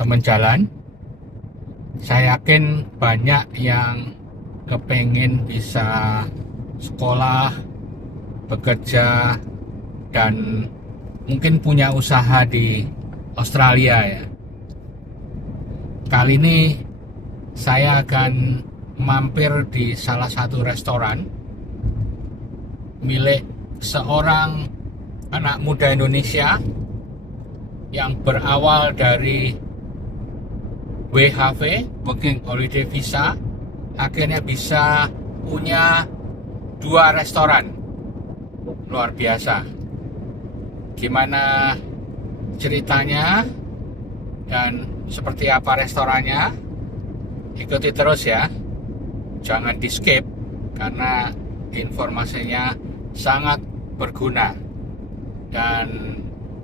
teman jalan. Saya yakin banyak yang kepengen bisa sekolah, bekerja, dan mungkin punya usaha di Australia ya. Kali ini saya akan mampir di salah satu restoran milik seorang anak muda Indonesia yang berawal dari WHV, Working Holiday Visa, akhirnya bisa punya 2 restoran. Luar biasa. Gimana ceritanya dan seperti apa restorannya? Ikuti terus ya. Jangan di skip karena informasinya sangat berguna. Dan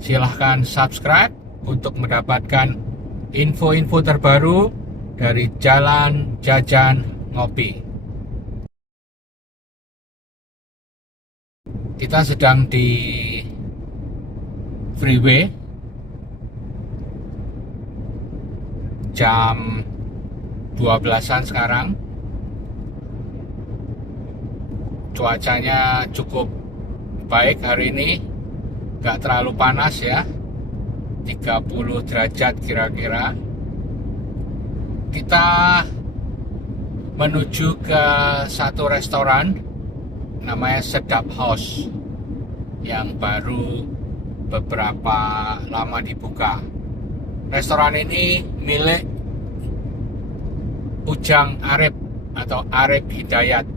silahkan subscribe untuk mendapatkan info-info terbaru dari Jalan Jajan Ngopi. Kita sedang di freeway jam 12-an sekarang. Cuacanya cukup baik hari ini, gak terlalu panas ya, 30 derajat kira-kira. Kita menuju ke satu restoran namanya Sedap House yang baru beberapa lama dibuka. Restoran ini milik Ujang Arif atau Arif Hidayat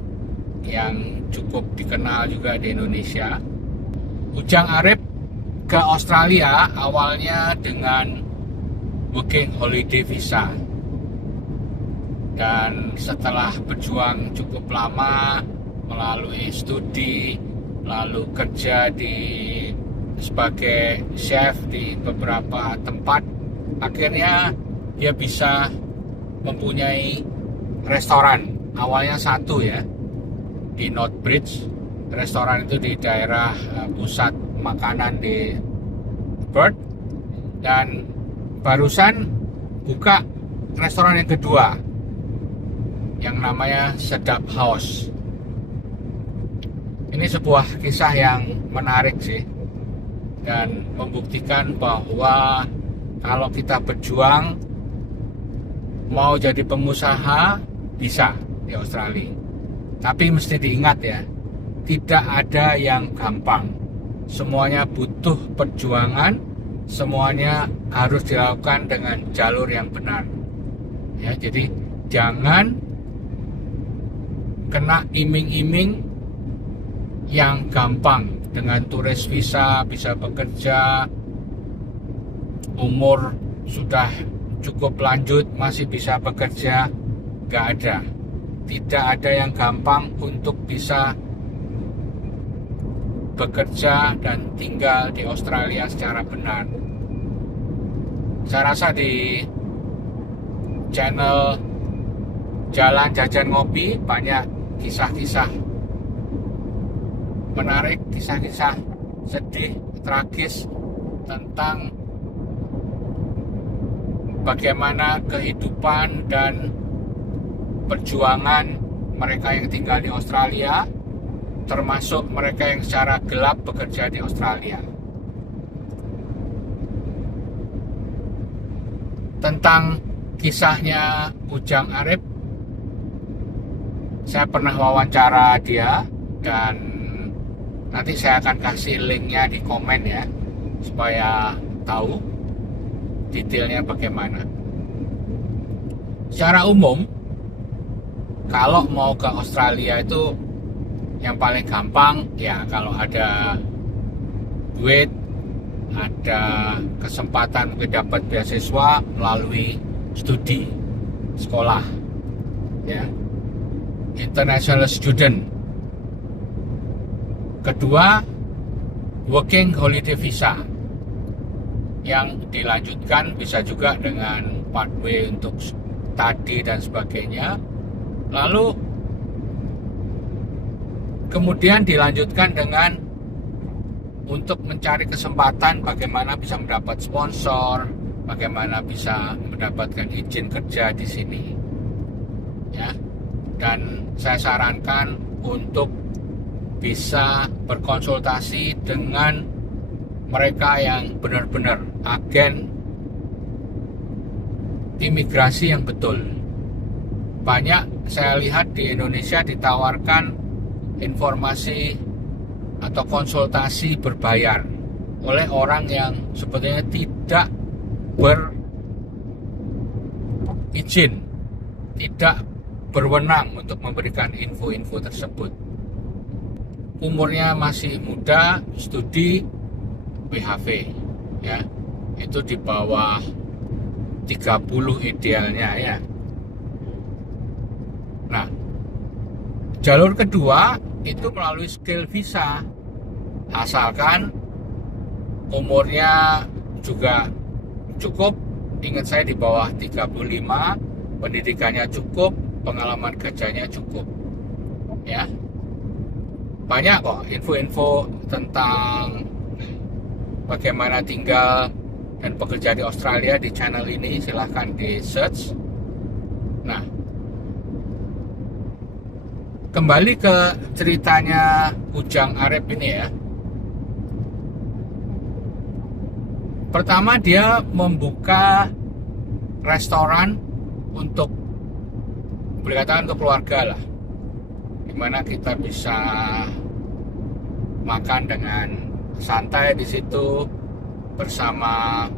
yang cukup dikenal juga di Indonesia. Ujang Arif ke Australia awalnya dengan Working Holiday Visa, dan setelah berjuang cukup lama melalui studi, lalu kerja sebagai chef di beberapa tempat, akhirnya dia bisa mempunyai restoran. Awalnya satu ya, di Northbridge. Restoran itu di daerah pusat makanan di Perth, dan barusan buka restoran yang kedua yang namanya Sedap House. Ini sebuah kisah yang menarik sih, dan membuktikan bahwa kalau kita berjuang mau jadi pengusaha bisa di Australia. Tapi mesti diingat ya, tidak ada yang gampang. Semuanya butuh perjuangan, semuanya harus dilakukan dengan jalur yang benar. Ya, jadi jangan kena iming-iming yang gampang. Dengan turis visa bisa bekerja, umur sudah cukup lanjut masih bisa bekerja, nggak ada. Tidak ada yang gampang untuk bisa bekerja dan tinggal di Australia secara benar. Saya rasa di channel Jalan Jajan Ngopi banyak kisah-kisah menarik, kisah-kisah sedih, tragis tentang bagaimana kehidupan dan perjuangan mereka yang tinggal di Australia, termasuk mereka yang secara gelap bekerja di Australia. Tentang kisahnya Ujang Arif, saya pernah wawancara dia, dan nanti saya akan kasih linknya di komen ya, supaya tahu detailnya bagaimana. Secara umum, kalau mau ke Australia itu yang paling gampang ya kalau ada duit, ada kesempatan mungkin dapat beasiswa melalui studi, sekolah ya, international student. Kedua, Working Holiday Visa yang dilanjutkan bisa juga dengan pathway untuk study dan sebagainya. Lalu kemudian dilanjutkan dengan untuk mencari kesempatan bagaimana bisa mendapat sponsor, bagaimana bisa mendapatkan izin kerja di sini, ya. Dan saya sarankan untuk bisa berkonsultasi dengan mereka yang benar-benar agen imigrasi yang betul. Banyak saya lihat di Indonesia ditawarkan informasi atau konsultasi berbayar oleh orang yang sebetulnya tidak berizin, tidak berwenang untuk memberikan info-info tersebut. Umurnya masih muda, studi PHV, ya, itu di bawah 30 idealnya, ya. Nah, jalur kedua itu melalui skill visa, asalkan umurnya juga cukup. Ingat, saya di bawah 35, pendidikannya cukup, pengalaman kerjanya cukup, ya. Banyak kok info-info tentang bagaimana tinggal dan bekerja di Australia di channel ini, silahkan di search. Nah, kembali ke ceritanya Ujang Arep ini, ya. Pertama, dia membuka restoran untuk, berkaitan untuk keluarga lah, dimana kita bisa makan dengan santai di situ bersama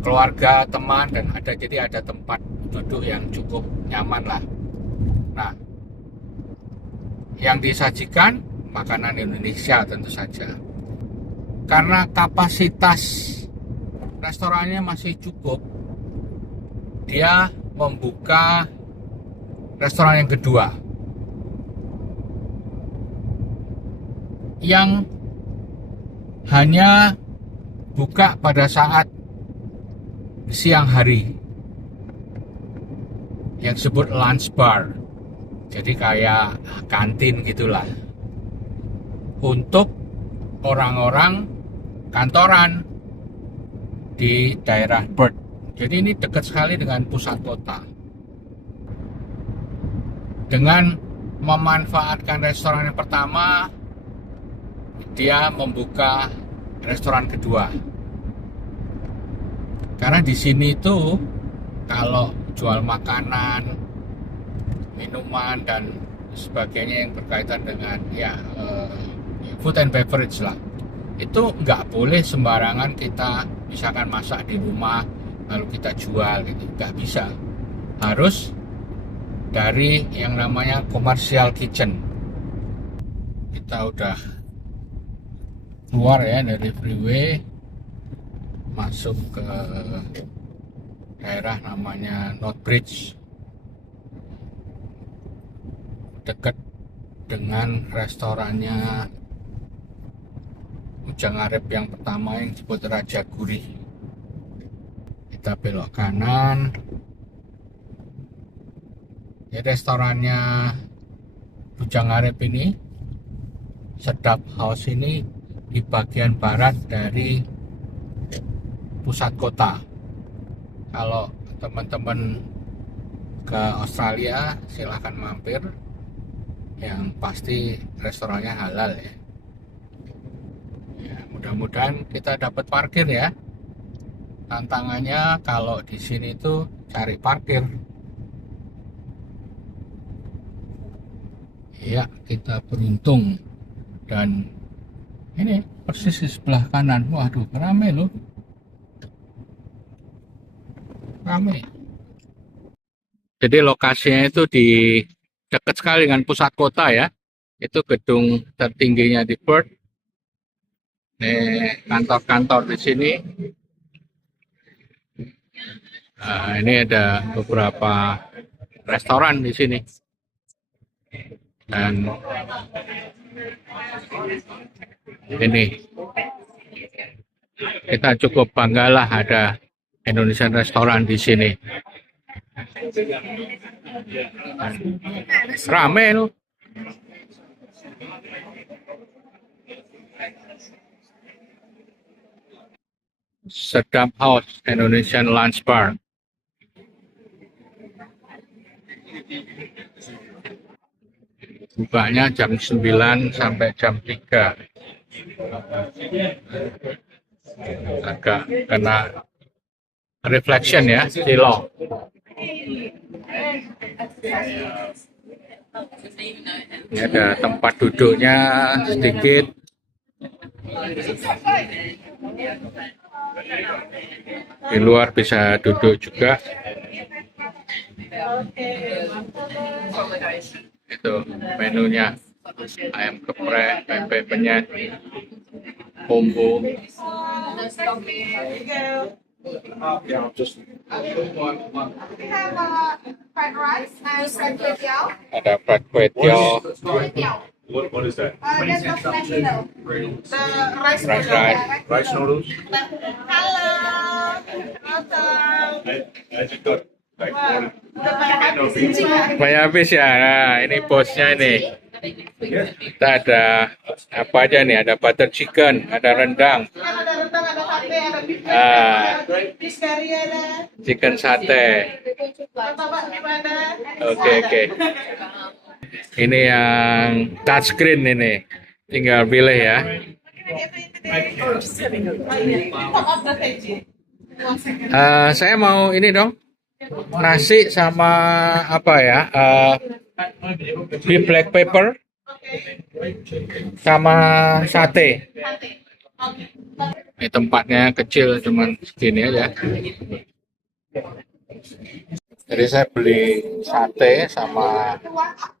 keluarga, teman, dan jadi ada tempat duduk yang cukup nyaman lah. Nah, yang disajikan makanan Indonesia tentu saja. Karena kapasitas restorannya masih cukup, dia membuka restoran yang kedua, yang hanya buka pada saat siang hari, yang disebut lunch bar. Jadi kayak kantin gitulah, untuk orang-orang kantoran di daerah Perth. Jadi ini dekat sekali dengan pusat kota. Dengan memanfaatkan restoran yang pertama, dia membuka restoran kedua. Karena di sini tuh kalau jual makanan, minuman, dan sebagainya yang berkaitan dengan food and beverage lah, itu nggak boleh sembarangan kita misalkan masak di rumah lalu kita jual gitu, nggak bisa. Harus dari yang namanya commercial kitchen. Kita udah keluar ya dari freeway, masuk ke daerah namanya North Bridge, dekat dengan restorannya Ujang Arep yang pertama yang disebut Raja Gurih. Kita belok kanan. Di restorannya Ujang Arep ini, Sedap House ini, di bagian barat dari pusat kota. Kalau teman-teman ke Australia silahkan mampir, yang pasti restorannya halal, ya. Mudah-mudahan kita dapat parkir, ya. Tantangannya kalau di sini tuh cari parkir. Ya, kita beruntung. Dan ini persis di sebelah kanan. Waduh, rame loh. Rame. Jadi lokasinya itu di dekat sekali dengan pusat kota, ya. Itu gedung tertingginya di Perth. Ini kantor-kantor di sini. Nah, ini ada beberapa restoran di sini. Dan ini kita cukup banggalah ada Indonesian restoran di sini. Rame loh. Sedap House Indonesian Lunch Bar. Bukanya jam 9 sampai jam 3. Agak kena reflection ya, silong. Ini ada tempat duduknya sedikit. Di luar bisa duduk juga. Itu menunya, ayam geprek, pempek penyet, bumbu. Ada fried kway teow. What is that? That's the flash noodle. The rice Fried noodle. rice. Rice noodles? Hello. Welcome. I just got like one. Banyak habis ya. Nah, ini bosnya ini. Kita ada apa aja nih? Ada butter chicken, ada rendang, Kan ada rendang, ada sate, ada beef Ah. ada fish curry, ada chicken sate. martabak gimana? Oke. Ini yang touchscreen ini. Tinggal pilih ya. Top of the page. Saya mau ini dong. Nasi sama apa ya? Beef black pepper sama sate. Sate. Oke. Ini tempatnya kecil, cuman segini aja. Jadi saya beli sate sama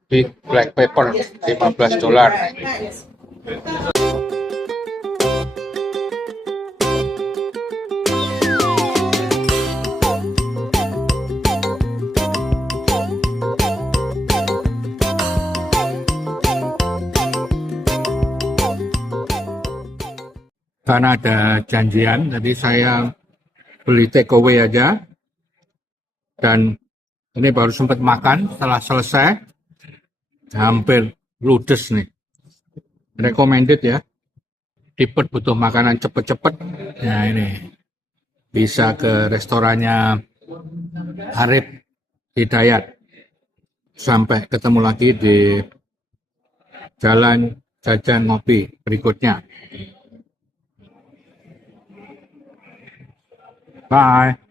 beef black pepper $15. Karena ada janjian, jadi saya beli take away aja. Dan ini baru sempat makan, setelah selesai, hampir ludes nih. Recommended ya. Tipe butuh makanan cepet-cepet, nah ini. Bisa ke restorannya Arif Hidayat. Sampai ketemu lagi di Jalan Jajan Ngopi berikutnya. Bye.